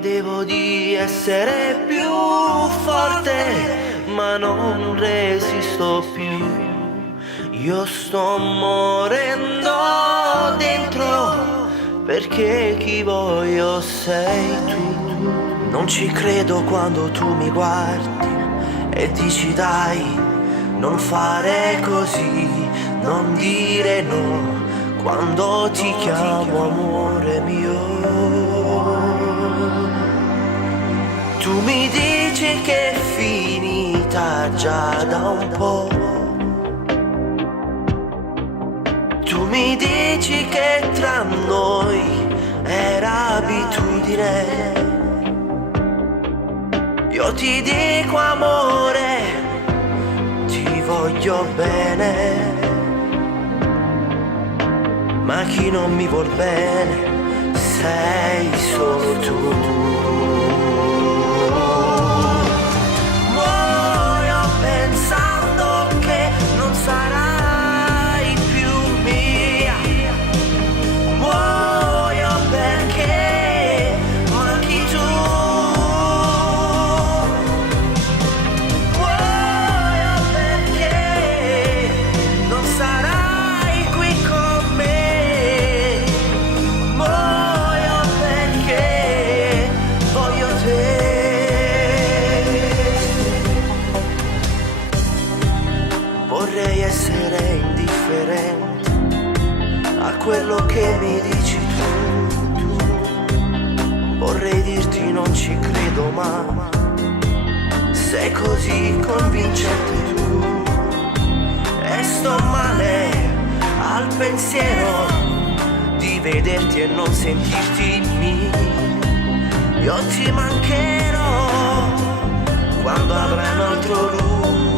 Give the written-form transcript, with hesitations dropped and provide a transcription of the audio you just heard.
Credevo di essere più forte, ma non resisto più. Io sto morendo dentro, perché chi voglio sei tu. Non ci credo quando tu mi guardi e dici dai, non fare così, non dire no quando ti chiamo amore mio. Tu mi dici che è finita già da un po'. Tu mi dici che tra noi era abitudine. Io ti dico amore, ti voglio bene. Ma chi non mi vuol bene sei solo tu. Muoio pensando che non sarai più mia. Muoio perché manchi tu. Muoio perché non sarai qui con me. Muoio perché voglio te. Vorrei essere indifferente a quello che mi dici tu. Vorrei dirti non ci credo ma sei così convincente tu. E sto male al pensiero di vederti e non sentirti mia. Io ti mancherò quando avrai un altro lui.